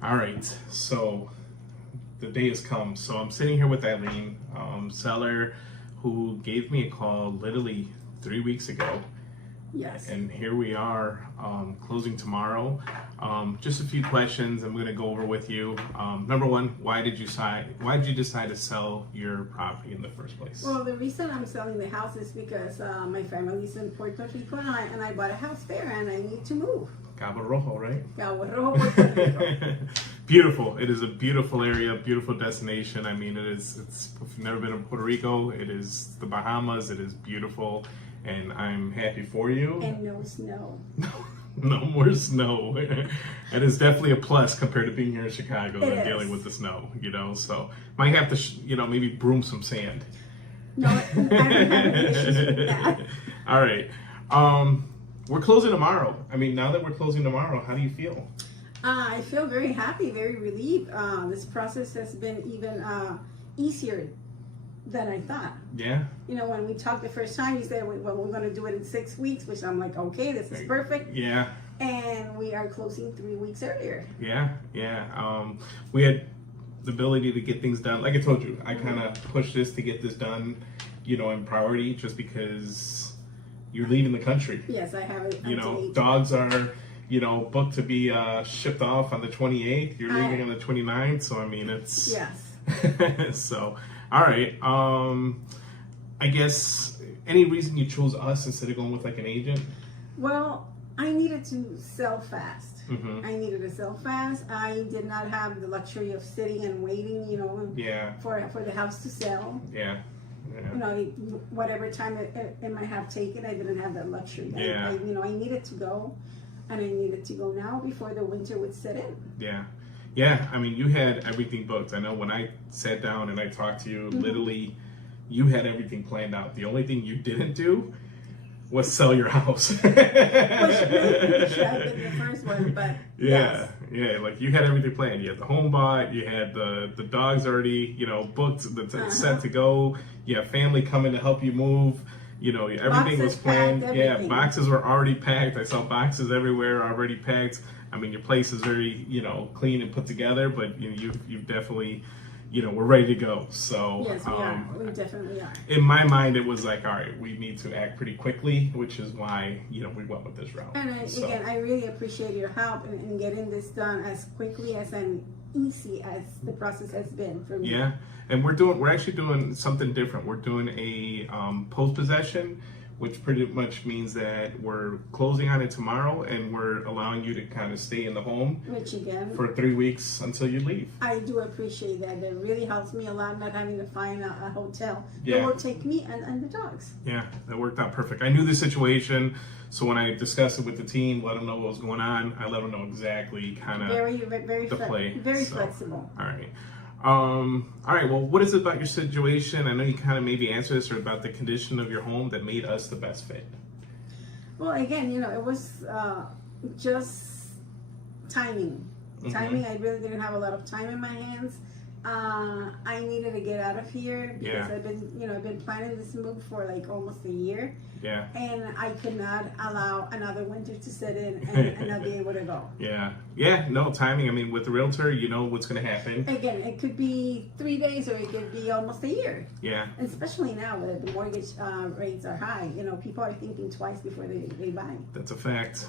All right, so the day has come. So I'm sitting here with Eileen, seller, who gave me a call literally 3 weeks ago. Yes. And here we are, closing tomorrow. Just a few questions I'm going to go over with you. Number one, why did you decide to sell your property in the first place? Well, the reason I'm selling the house is because my family's in Puerto Rico and I bought a house there and I need to move. Cabo Rojo, right? Cabo Rojo, Puerto Rico. Beautiful. It is a beautiful area, beautiful destination. I mean, it's if you've never been to Puerto Rico, it is the Bahamas. It is beautiful, and I'm happy for you. And no snow. No more snow. It is definitely a plus compared to being here in Chicago and It dealing is. with the snow, so might have to, maybe broom some sand. No, I don't have any issues with that. All right. We're closing tomorrow. I mean, now that we're closing tomorrow, how do you feel? I feel very happy, very relieved. This process has been even easier than I thought. Yeah. When we talked the first time, you said, well, we're going to do it in 6 weeks, which I'm like, okay, this is perfect. Yeah. And we are closing 3 weeks earlier. Yeah. We had the ability to get things done. Like I told you, I kind of pushed this to get this done, in priority, just because you're leaving the country. Yes, I have it. Dogs are, booked to be shipped off on the 28th. You're leaving on the 29th. So, I mean, it's... Yes. So, all right. I guess, any reason you chose us instead of going with like an agent? Well, I needed to sell fast. Mm-hmm. I needed to sell fast. I did not have the luxury of sitting and waiting, for the house to sell. Yeah. Whatever time it might have taken, I didn't have that luxury. Yeah. I needed to go, and I needed to go now before the winter would set in. Yeah. I mean, you had everything booked. I know when I sat down and I talked to you, literally, you had everything planned out. The only thing you didn't do was sell your house. Which should have been the first one, but yeah, like you had everything planned. You had the home bought, you had the dogs already, booked, set to go. You have family coming to help you move. Everything boxes was planned. packed, Yeah, everything. boxes were already packed. I saw boxes everywhere already packed. I mean, your place is very, clean and put together, but you've definitely, we're ready to go. So yes, we are. We definitely are. In my mind, it was like, all right, we need to act pretty quickly, which is why, we went with this route. And again, I really appreciate your help in getting this done as quickly and easy as the process has been for me. Yeah, and we're actually doing something different. We're doing a post-possession, which pretty much means that we're closing on it tomorrow, and we're allowing you to kind of stay in the home, Which again, for 3 weeks until you leave. I do appreciate that. That really helps me a lot, not having to find a hotel Yeah. that will take me and the dogs. Yeah, that worked out perfect. I knew the situation, so when I discussed it with the team, let them know what was going on, I let them know exactly kind of Very the play. very So, flexible. All right. All right. Well, what is it about your situation? I know you kind of maybe answered this, or about the condition of your home that made us the best fit. Well, again, it was just timing. Timing. I really didn't have a lot of time in my hands. I needed to get out of here because I've been planning this move for like almost a year. Yeah. And I could not allow another winter to set in and not be able to go. Yeah. No timing. I mean, with the realtor, you know what's going to happen. Again, it could be 3 days or it could be almost a year. Yeah. Especially now that the mortgage rates are high. People are thinking twice before they buy. That's a fact.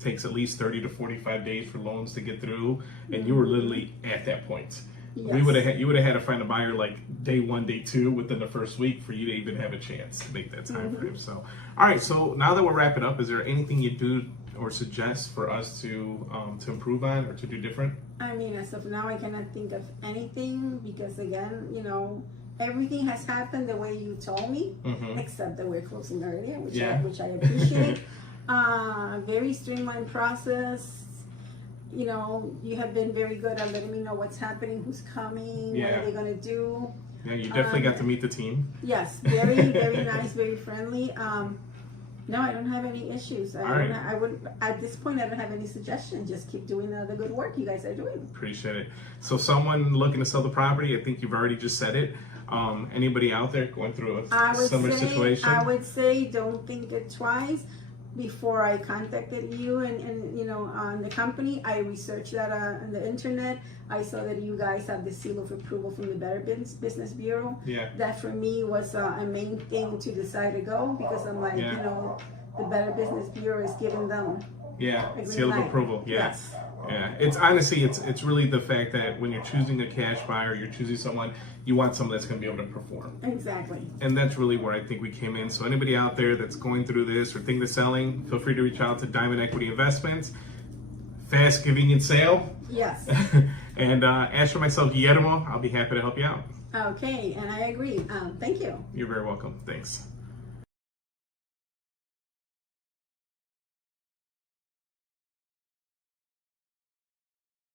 Takes at least 30 to 45 days for loans to get through, and you were literally at that point. Yes. You would have had to find a buyer like day 1, day 2 within the first week for you to even have a chance to make that time frame. So, all right. So now that we're wrapping up, is there anything you do or suggest for us to improve on or to do different? I mean, as of now, I cannot think of anything because again, everything has happened the way you told me, except that we're closing earlier, which I appreciate. Very streamlined process. You have been very good at letting me know what's happening, who's coming, what are they going to do. Yeah, you definitely got to meet the team. Yes, very, very nice, very friendly. No, I don't have any issues. I would at this point. I don't have any suggestions. Just keep doing the good work you guys are doing. Appreciate it. So, someone looking to sell the property, I think you've already just said it. Anybody out there going through a similar situation? I would say don't think it twice. before I contacted you and you know, on the company. I researched that on the internet. I saw that you guys have the seal of approval from the Better Business Bureau. Yeah. That for me was a main thing to decide to go, because I'm like, you know, the Better Business Bureau is giving them a green seal of light. approval. Yes. Yeah, it's honestly, it's really the fact that when you're choosing a cash buyer, you're choosing someone, you want someone that's going to be able to perform. Exactly. And that's really where I think we came in. So anybody out there that's going through this or thinking of selling, feel free to reach out to Diamond Equity Investments. Fast, convenient sale. Yes. And as for myself, Guillermo, I'll be happy to help you out. Okay, and I agree. Thank you. You're very welcome. Thanks.